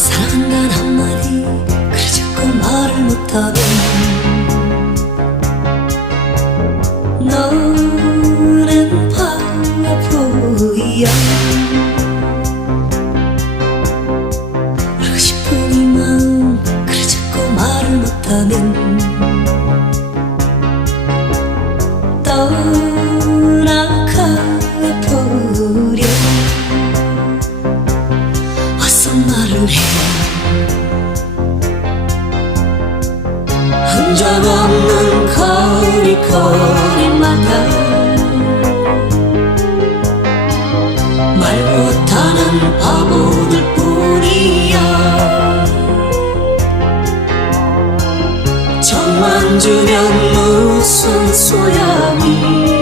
사랑한다는 한마디 그래 자꾸 말을 못하면 너는 바보야. 알고 싶은 이 마음 그래 자꾸 말을 못하면 떠나가버려. 어서 말을 해. 흔적 없는 거리마다 말 못하는 바보들 뿐이야. 정만 주면 무슨 소용이.